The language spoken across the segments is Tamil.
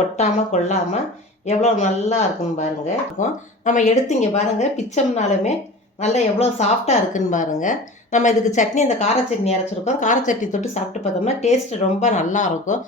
ஒட்டாமல் கொள்ளாமல் எவ்வளோ நல்லா இருக்குன்னு பாருங்கள். இருக்கும் நம்ம எடுத்து இங்கே பாருங்கள், பிச்சம்னாலுமே நல்லா எவ்வளோ சாஃப்டாக இருக்குன்னு பாருங்கள். நம்ம இதுக்கு சட்னி, இந்த கார சட்னி அரைச்சிருக்கோம். கார சட்னி தொட்டு சாப்பிட்டு பார்த்தோம்னா டேஸ்ட் ரொம்ப நல்லா இருக்கும்.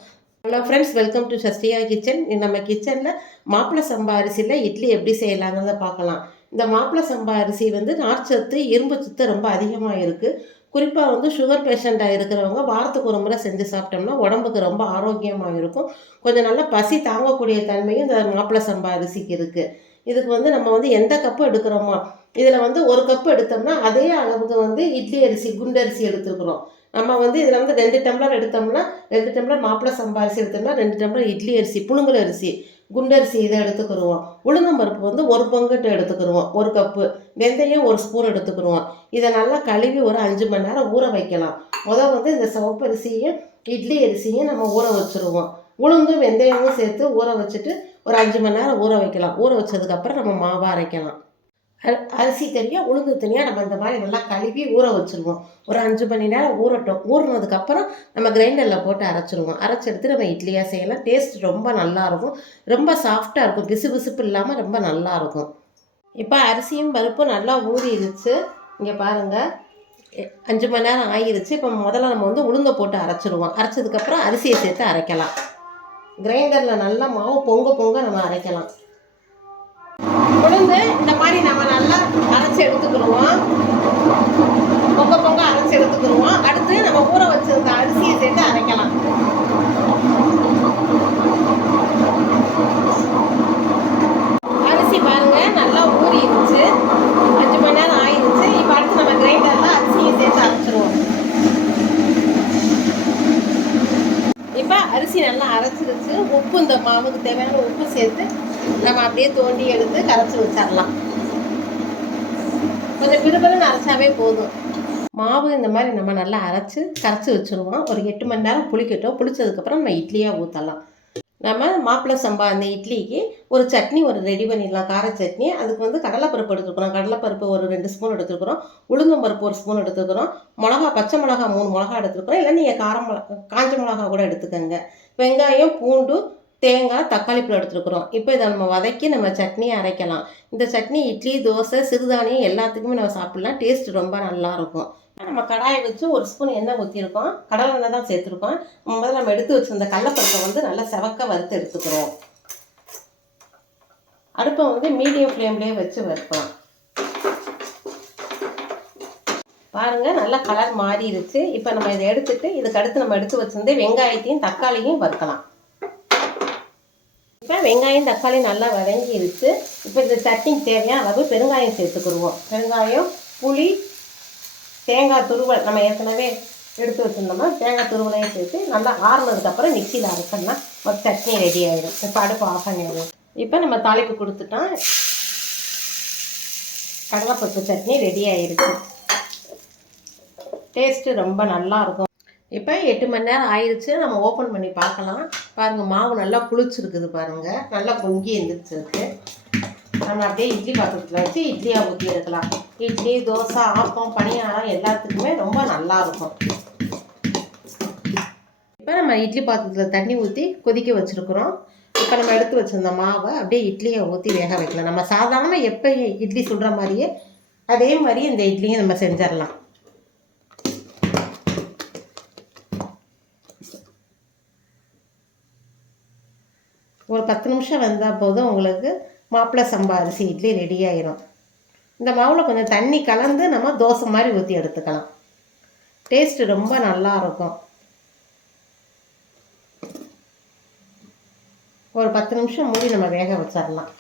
Hello friends, welcome to Sasthiya kitchen. நம்ம கிச்சனில் மாப்பிள்ளை சம்பா அரிசியில் இட்லி எப்படி செய்யலாங்கிறத பார்க்கலாம். இந்த மாப்பிள்ளை சம்பா அரிசி வந்து நார்ச்சத்து, இரும்பு சத்து ரொம்ப அதிகமாக இருக்குது. குறிப்பாக வந்து சுகர் பேஷண்ட்டாக இருக்கிறவங்க வாரத்துக்கு ஒரு முறை செஞ்சு சாப்பிட்டோம்னா உடம்புக்கு ரொம்ப ஆரோக்கியமாக இருக்கும். கொஞ்சம் நல்லா பசி தாங்கக்கூடிய தன்மையும் இந்த மாப்பிள்ளை சம்பா அரிசிக்கு இருக்குது. இதுக்கு வந்து நம்ம வந்து எந்த கப்பு எடுக்கிறோமோ, இதில் வந்து ஒரு கப்பு எடுத்தோம்னா அதே அளவுக்கு வந்து இட்லி அரிசி, குண்டரிசி எடுத்துக்கிறோம். நம்ம வந்து இதில் வந்து 2 டம்ளர் எடுத்தோம்னா 2 டம்ளர் மாப்பிள்ளை சம்பா அரிசி எடுத்தோம்னா 2 டம்ளர் இட்லி அரிசி, புழுங்கல் அரிசி, குண்டரிசி இதை எடுத்துக்கிடுவோம். உளுந்தம்பருப்பு வந்து 1 பங்குட்டு எடுத்துக்கிடுவோம், 1 கப்பு. வெந்தயம் 1 ஸ்பூன் எடுத்துக்கிடுவோம். இதை நல்லா கழுவி ஒரு 5 மணி நேரம் ஊற வைக்கலாம். வந்து இந்த சிவப்பு அரிசியும் இட்லி அரிசியும் நம்ம ஊற வச்சுருவோம். உளுந்தும் வெந்தயமும் சேர்த்து ஊற வச்சுட்டு ஒரு 5 மணி நேரம் ஊற வைக்கலாம். ஊற வச்சதுக்கப்புறம் நம்ம மாவை அரைக்கலாம். அரிசி தனியாக, உளுந்து தனியாக நம்ம இந்த மாதிரி நல்லா கழுவி ஊற வச்சுருவோம். ஒரு 5 மணி நேரம் ஊறட்டும். ஊறினதுக்கப்புறம் நம்ம கிரைண்டரில் போட்டு அரைச்சிருவோம். அரைச்சி எடுத்து நம்ம இட்லியாக செய்யலாம். டேஸ்ட் ரொம்ப நல்லாயிருக்கும். ரொம்ப சாஃப்டாக இருக்கும். பிசு பிசுப்பு இல்லாமல் ரொம்ப நல்லாயிருக்கும். இப்போ அரிசியும் பருப்பும் நல்லா ஊறிடுச்சு. இங்கே பாருங்கள், 5 மணி நேரம் ஆகிருச்சு. இப்போ முதல்ல நம்ம வந்து உளுந்தை போட்டு அரைச்சிருவோம். அரைச்சதுக்கப்புறம் அரிசியை சேர்த்து அரைக்கலாம். கிரைண்டரில் நல்லா மாவு பொங்க நம்ம அரைக்கலாம். உளுந்து இந்த மாதிரி நம்ம நல்லா அரைச்சி எடுத்துக்கிடுவோம். பொங்க அரைச்சி எடுத்துக்கிடுவோம். அடுத்து நம்ம ஊற வச்சிருந்த அரிசியை சேர்த்து அரைக்கலாம். அரிசி பாருங்க நல்லா ஊறிடுச்சு. 5 மணி நேரம் ஆயிடுச்சு. இப்போ அடுத்து நம்ம கிரைண்டர்ல அரிசியை சேர்த்து அரைச்சிருவோம். இப்போ அரிசி நல்லா அரைச்சிருச்சு. உப்பு, இந்த மாவுக்கு தேவையான உப்பு சேர்த்து நம்ம அப்படியே தோண்டி எடுத்து கரைச்சி வச்சிடலாம். கொஞ்சம் பிறுபிறுன்னு அரைச்சாவே போதும். மாவு இந்த மாதிரி நம்ம நல்லா கரைச்சி வச்சுருவோம். ஒரு 8 மணி நேரம் புளிக்கட்டும். புளிச்சதுக்கப்புறம் நம்ம இட்லியாக ஊற்றலாம். நம்ம மாப்பிள்ளை சம்பா அந்த இட்லிக்கு ஒரு சட்னி ரெடி பண்ணிடலாம். கார சட்னி. அதுக்கு வந்து கடலைப்பருப்பு எடுத்துக்கிறோம். கடலைப்பருப்பு ஒரு 2 ஸ்பூன் எடுத்துக்கிறோம். உளுந்தம்பருப்பு 1 ஸ்பூன் எடுத்துக்கிறோம். பச்சை மிளகா 3 மிளகா எடுத்துக்கிறோம். இல்லை நீங்கள் காஞ்ச மிளகா கூட எடுத்துக்கோங்க. வெங்காயம், பூண்டு, தேங்காய், தக்காளி பழம் எடுத்துருக்குறோம். இப்போ இதை நம்ம வதக்கி நம்ம சட்னியை அரைக்கலாம். இந்த சட்னி இட்லி, தோசை, சிறுதானியம் எல்லாத்துக்குமே நம்ம சாப்பிட்லாம். டேஸ்ட் ரொம்ப நல்லாயிருக்கும். நம்ம கடாயை வச்சு 1 ஸ்பூன் எண்ணெய் ஊற்றிருக்கோம். கடலை எண்ணெய் தான் சேர்த்துருக்கோம். முதல்ல நம்ம எடுத்து வச்சுருந்த கடலைப்பருப்பை வந்து நல்லா செவக்க வறுத்து எடுத்துக்கிறோம். அடுப்பை வந்து மீடியம் ஃப்ளேம்லேயே வச்சு வறுக்கலாம். பாருங்கள், நல்லா கலர் மாறிடுச்சு. இப்போ நம்ம இதை எடுத்துட்டு இதுக்கு அடுத்து நம்ம எடுத்து வச்சுருந்து வெங்காயத்தையும் தக்காளியும் வறுக்கலாம். இப்போ வெங்காயம், தக்காளி நல்லா வதங்கிடுச்சு. இப்போ இந்த சட்னிக்கு தேவையான அளவு பெருங்காயம் சேர்த்துக்கிடுவோம். பெருங்காயம், புளி, தேங்காய் துருவல் நம்ம ஏற்கனவே எடுத்து வச்சுருந்தோம்னா தேங்காய் துருவலையும் சேர்த்து நல்லா ஆறுனதுக்கப்புறம் மிக்சியில் அரைச்சோம்னா ஒரு சட்னி ரெடி ஆகிடும். இப்போ அடுப்பு ஆஃப் பண்ணிடுவோம். இப்போ நம்ம தாளிப்பு கொடுத்துட்டோம். கடலைப்பருப்பு சட்னி ரெடி ஆகிடுச்சு. டேஸ்ட்டு ரொம்ப நல்லாயிருக்கும். இப்போ 8 மணி நேரம் ஆயிடுச்சு. நம்ம ஓப்பன் பண்ணி பார்க்கலாம். பாருங்கள், மாவு நல்லா புளிச்சிருக்குது. பாருங்கள், நல்லா பொங்கி எழுந்திரிச்சிருக்கு. நம்ம அப்படியே இட்லி பாத்திரத்தில் வச்சு இட்லியாக ஊற்றி எடுக்கலாம். இட்லி, தோசை, ஆப்பம், பணியாரம் எல்லாத்துக்குமே ரொம்ப நல்லாயிருக்கும். இப்போ நம்ம இட்லி பாத்திரத்தில் தண்ணி ஊற்றி கொதிக்க வச்சுருக்குறோம். இப்போ நம்ம எடுத்து வச்சுருந்த மாவை அப்படியே இட்லியை ஊற்றி வேக வைக்கலாம். நம்ம சாதாரணமாக எப்போ இட்லி சுடுற மாதிரியே அதே மாதிரி இந்த இட்லியும் நம்ம செஞ்சிடலாம். ஒரு 10 நிமிஷம் வந்தால் போதும், உங்களுக்கு மாப்பிள்ளை சம்பா அரிசி இட்லி ரெடி ஆகிடும். இந்த மாவில் கொஞ்சம் தண்ணி கலந்து நம்ம தோசை மாதிரி ஊற்றி எடுத்துக்கலாம். டேஸ்ட்டு ரொம்ப நல்லாயிருக்கும். ஒரு 10 நிமிஷம் மூடி நம்ம வேக வச்சிடலாம்.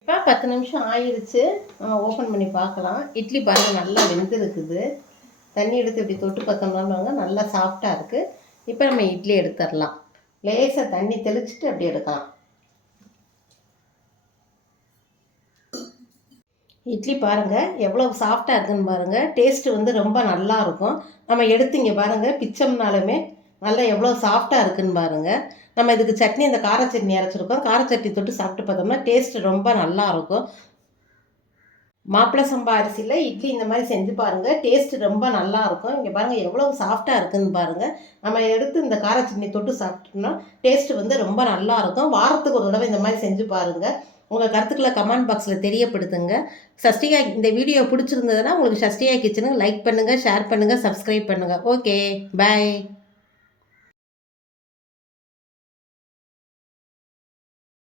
இப்போ 10 நிமிஷம் ஆயிடுச்சு. நம்ம ஓப்பன் பண்ணி பார்க்கலாம். இட்லி பாருங்கள் நல்லா வெந்திருக்குது. தண்ணி எடுத்து இப்படி தொட்டு பார்த்தோம்னாங்க நல்லா சாஃப்டாக இருக்குது. இப்போ நம்ம இட்லி எடுத்துடலாம். லேசாக தண்ணி தெளிச்சுட்டு அப்படி எடுக்கலாம். இட்லி பாருங்கள் எவ்வளோ சாஃப்டாக இருக்குதுன்னு பாருங்கள். டேஸ்ட்டு வந்து ரொம்ப நல்லாயிருக்கும். நம்ம எடுத்து இங்கே பாருங்கள், பிச்சம்னாலுமே நல்லா எவ்வளோ சாஃப்டாக இருக்குதுன்னு பாருங்கள். நம்ம இதுக்கு சட்னி, இந்த கார சட்னி அரைச்சிருக்கோம். கார சட்னி தொட்டு சாப்பிட்டு பார்த்தோம்னா டேஸ்ட்டு ரொம்ப நல்லாயிருக்கும். மாப்பிளை சம்பா அரிசியில் இட்லி இந்த மாதிரி செஞ்சு பாருங்கள். டேஸ்ட்டு ரொம்ப நல்லா இருக்கும். இங்கே பாருங்கள் எவ்வளோ சாஃப்டாக இருக்குதுன்னு பாருங்கள். நம்ம எடுத்து இந்த கார சட்னி தொட்டு சாப்பிட்டோம்னா டேஸ்ட்டு வந்து ரொம்ப நல்லா இருக்கும். வாரத்துக்கு ஒரு தடவை இந்த மாதிரி செஞ்சு பாருங்கள். உங்கள் கருத்துக்களை கமெண்ட் பாக்ஸில் தெரியப்படுத்துங்க. சஷ்டிகா இந்த வீடியோ பிடிச்சிருந்ததுன்னா உங்களுக்கு சஷ்டிகா கிச்சனுக்கு லைக் பண்ணுங்கள், ஷேர் பண்ணுங்கள், சப்ஸ்கிரைப் பண்ணுங்கள். ஓகே, பாய்.